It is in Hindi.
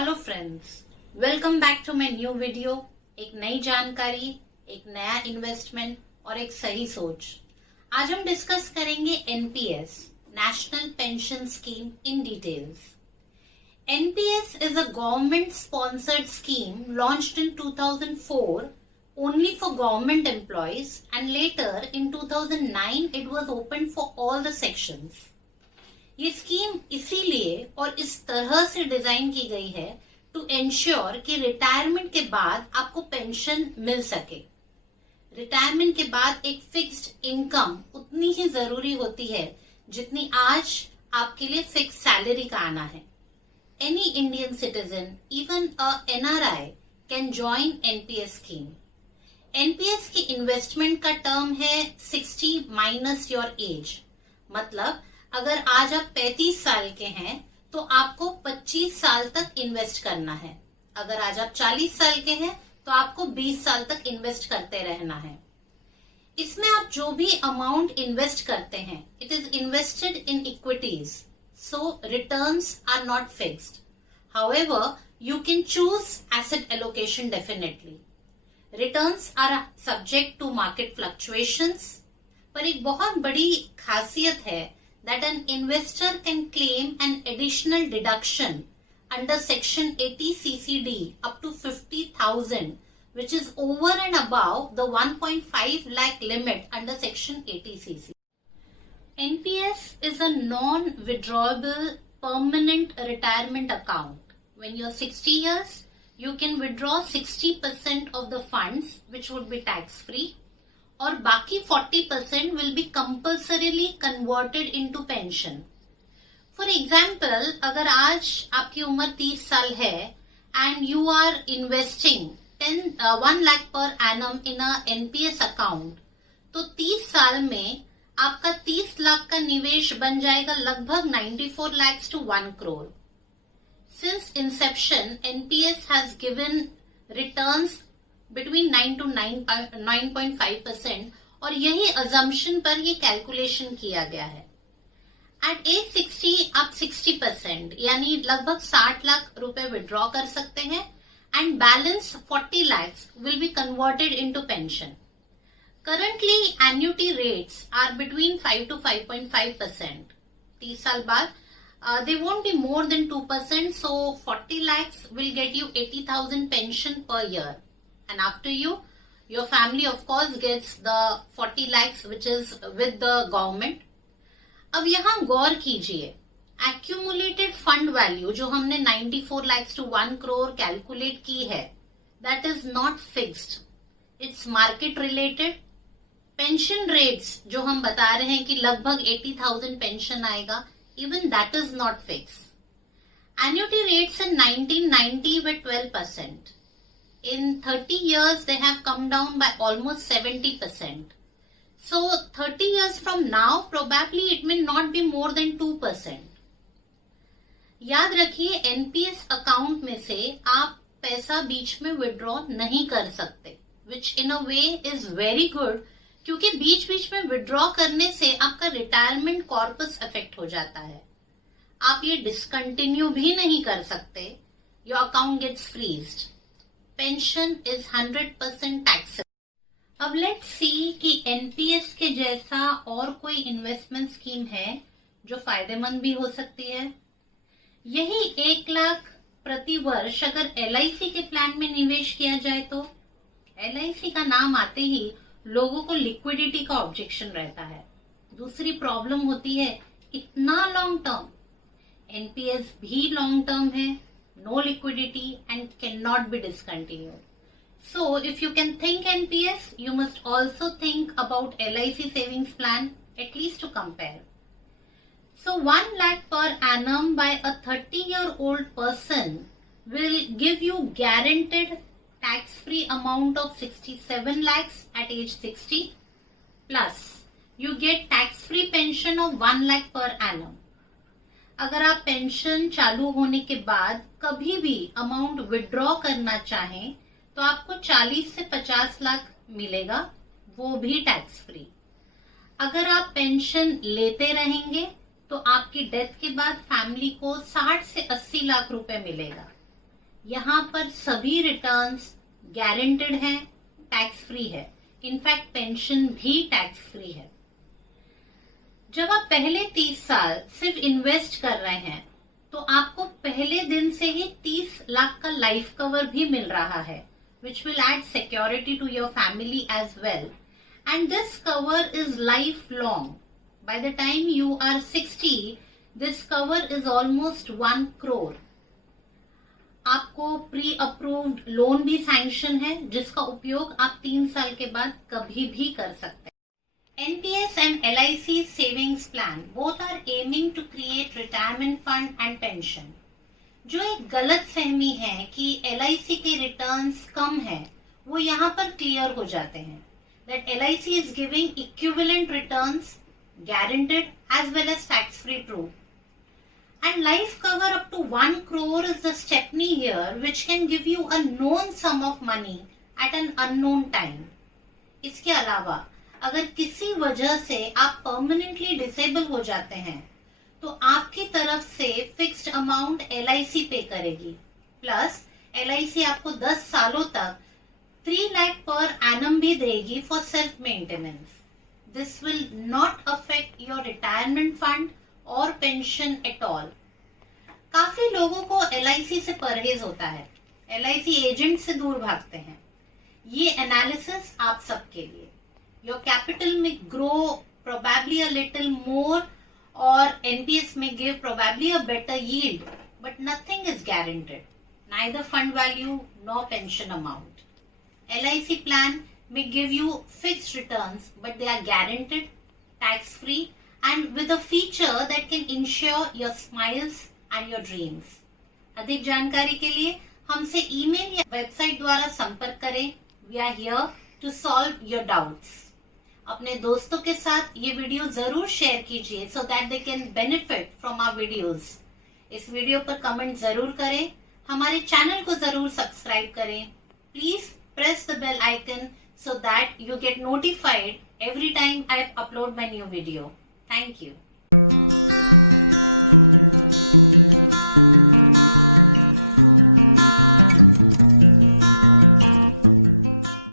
Hello friends, welcome back to my new video. एक नई जानकारी, एक नया इन्वेस्टमेंट और एक सही सोच। आज हम डिस्कस करेंगे NPS, national pension scheme in details. NPS is a government sponsored scheme launched in 2004 only for government employees and later in 2009 it was opened for all the sections. ये स्कीम इसीलिए और इस तरह से डिजाइन की गई है टू एंश्योर कि रिटायरमेंट के बाद आपको पेंशन मिल सके। रिटायरमेंट के बाद एक फिक्स्ड इनकम उतनी ही जरूरी होती है जितनी आज आपके लिए फिक्स सैलरी का आना है। Any Indian citizen, even a NRI, can join NPS scheme. NPS की इन्वेस्टमेंट का टर्म है 60 माइनस योर एज। मतलब अगर आज आप 35 साल के हैं तो आपको 25 साल तक इन्वेस्ट करना है। अगर आज आप 40 साल के हैं तो आपको 20 साल तक इन्वेस्ट करते रहना है। इसमें आप जो भी अमाउंट इन्वेस्ट करते हैं, it is invested in equities, so returns are not fixed. However, you can choose asset allocation definitely. Returns are subject to market fluctuations, पर एक बहुत बड़ी खासियत है that an investor can claim an additional deduction under section 80 CCD up to 50,000, which is over and above the 1.5 lakh limit under section 80 CC. NPS is a non-withdrawable permanent retirement account. When you're 60 years, you can withdraw 60% of the funds, which would be tax-free. और बाकी 40% will be compulsorily converted into pension. For example, अगर आज आपकी उम्र 30 साल है and you are investing 1 lakh per annum in a NPS account, तो 30 साल में आपका 30 लाख का निवेश बन जाएगा लगभग 94 lakhs to 1 crore. Since inception, NPS has given returns between 9 to 9.5% और यही अजम्पशन पर ये कैलकुलेशन किया गया है। एट एज 60 आप 60% यानी लगभग 60 लाख रुपए विड्रॉ कर सकते हैं and balance 40 lakhs will be converted into pension. Currently annuity rates are between 5 to 5.5%। 30 साल बाद they won't be more than 2%, so 40 lakhs will get you 80,000 pension per year. And after you, your family of course gets the 40 lakhs which is with the government. अब यहाँ गौर कीजिए, accumulated fund value जो हमने 94 lakhs to 1 crore कैलकुलेट की है, that is not fixed. It's market related. Pension rates जो हम बता रहे हैं कि लगभग 80,000 पेंशन आएगा, even that is not fixed. Annuity rates in 1990 were 12%. In 30 years, they have come down by almost 70%. So 30 years from now, probably it may not be more than 2%. याद रखिए, एनपीएस अकाउंट में से आप पैसा बीच में विड्रॉ नहीं कर सकते, which in a way is very good, क्योंकि बीच बीच में विड्रॉ करने से आपका रिटायरमेंट कॉर्पस अफेक्ट हो जाता है। आप ये डिसकंटिन्यू भी नहीं कर सकते, your account gets freezed. Pension is 100% taxable. अब लेट्स सी कि एनपीएस के जैसा और कोई इन्वेस्टमेंट स्कीम है जो फायदेमंद भी हो सकती है। यही 1 लाख प्रति वर्ष अगर एलआईसी के प्लान में निवेश किया जाए तो एलआईसी का नाम आते ही लोगों को लिक्विडिटी का ऑब्जेक्शन रहता है। दूसरी प्रॉब्लम होती है इतना लॉन्ग टर्म। एनपीएस भी लॉन्ग टर्म है, no liquidity and cannot be discontinued. So if you can think NPS, you must also think about LIC savings plan, at least to compare. So 1 lakh per annum by a 30-year-old person will give you guaranteed tax-free amount of 67 lakhs at age 60, plus you get tax-free pension of 1 lakh per annum. अगर आप पेंशन चालू होने के बाद कभी भी अमाउंट विड्रॉ करना चाहें तो आपको 40 से 50 लाख मिलेगा, वो भी टैक्स फ्री। अगर आप पेंशन लेते रहेंगे तो आपकी डेथ के बाद फैमिली को 60 से 80 लाख रुपए मिलेगा। यहाँ पर सभी रिटर्न्स गारंटेड हैं, टैक्स फ्री है। इनफैक्ट पेंशन भी टैक्स फ्री है। जब आप पहले 30 साल सिर्फ इन्वेस्ट कर रहे हैं तो आपको पहले दिन से ही 30 लाख का लाइफ कवर भी मिल रहा है, which will add security to your family as well. And this cover is lifelong. By the time you are 60, this cover is almost 1 crore. आपको प्री अप्रूव्ड लोन भी सैंक्शन है, जिसका उपयोग आप 3 साल के बाद कभी भी कर सकते हैं। NPS and LIC savings plan both are aiming to create retirement fund and pension. जो एक गलत फहमी है कि LIC के रिटर्न्स कम है, वो यहाँ पर क्लियर हो जाते हैं। That LIC is giving equivalent returns, guaranteed as well as tax-free too. And life cover up to 1 crore is the stepney here, which can give you a known sum of money at an unknown time. इसके अलावा अगर किसी वजह से आप परमानेंटली डिसेबल हो जाते हैं तो आपकी तरफ से फिक्स्ड अमाउंट LIC पे करेगी, प्लस LIC आपको 10 सालों तक 3 लाख पर एनम भी देगी for self maintenance. This will not affect your retirement fund और पेंशन एट ऑल। काफी लोगों को LIC से परहेज होता है, LIC एजेंट से दूर भागते हैं। ये एनालिसिस आप सबके लिए। Your capital may grow probably a little more or NPS may give probably a better yield, but nothing is guaranteed, neither fund value nor pension amount. LIC plan may give you fixed returns, but they are guaranteed, tax free and with a feature that can ensure your smiles and your dreams. अधिक जानकारी के लिए हमसे ईमेल या वेबसाइट द्वारा संपर्क करें। We are here to solve your doubts. अपने दोस्तों के साथ ये वीडियो जरूर शेयर कीजिए so that they can benefit from our videos. इस वीडियो पर कमेंट जरूर करें, हमारे चैनल को जरूर सब्सक्राइब करें। Please press the bell icon so that you get notified every time I upload my new video. Thank you.